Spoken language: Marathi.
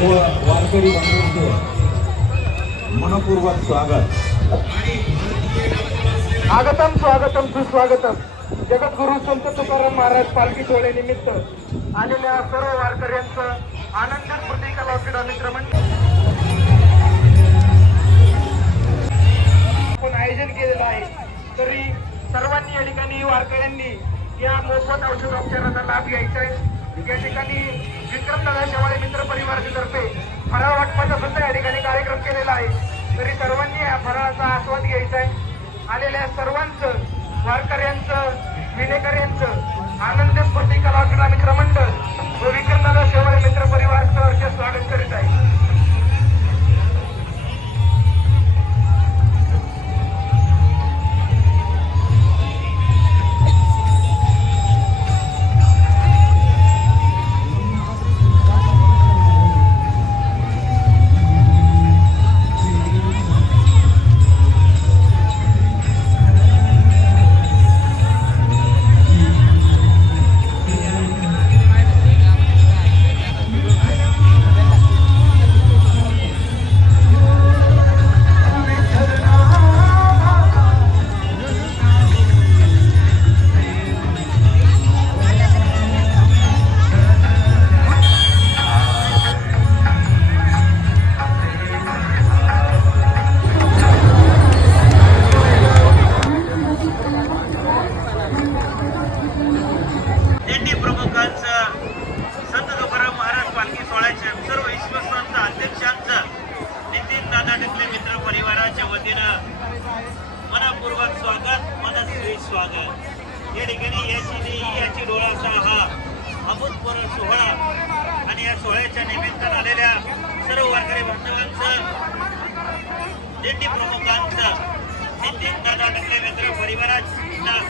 सर्व वारकरी बंधूंचे मनपूर्वक स्वागत. स्वागतम स्वागतम सुस्वागतम. जगद्गुरु संत तुकाराम महाराज पालखी सोहळे निमित्त आलेल्या सर्व वारकऱ्यांचं आनंद स्मृती कला क्रीडा आपण आयोजन केलेलं आहे. तरी सर्वांनी या ठिकाणी वारकऱ्यांनी या मोफत औषधोपचाराचा लाभ घ्यायचा आहे. या ठिकाणी विक्रमदादा शेवाळे मित्र परिवारातर्फे फराळ वाटपाचा सुद्धा या ठिकाणी कार्यक्रम केलेला आहे. तरी सर्वांनी या फराळाचा आस्वाद घ्यायचा आहे. आलेल्या सर्वांचं वारकऱ्यांचं विनेकऱ्यांचं आनंद स्फूर्ती कला क्रीडा दिंडी संत तुकाराम महाराज पालखी सोहळ्याच्या सर्व विश्वस्तांचं अध्यक्षांचं नितीन दादा टिकले मित्र परिवाराच्या वतीनं मनपूर्वक स्वागत मनस्वी स्वागत. या ठिकाणी याची याची डोळाचा हा अभूतपूर्व सोहळा आणि या सोहळ्याच्या निमित्तानं आलेल्या सर्व वारकरी बांधवांचं दिंडी प्रमुखांचं नितीन दादा टिकले मित्र परिवाराचं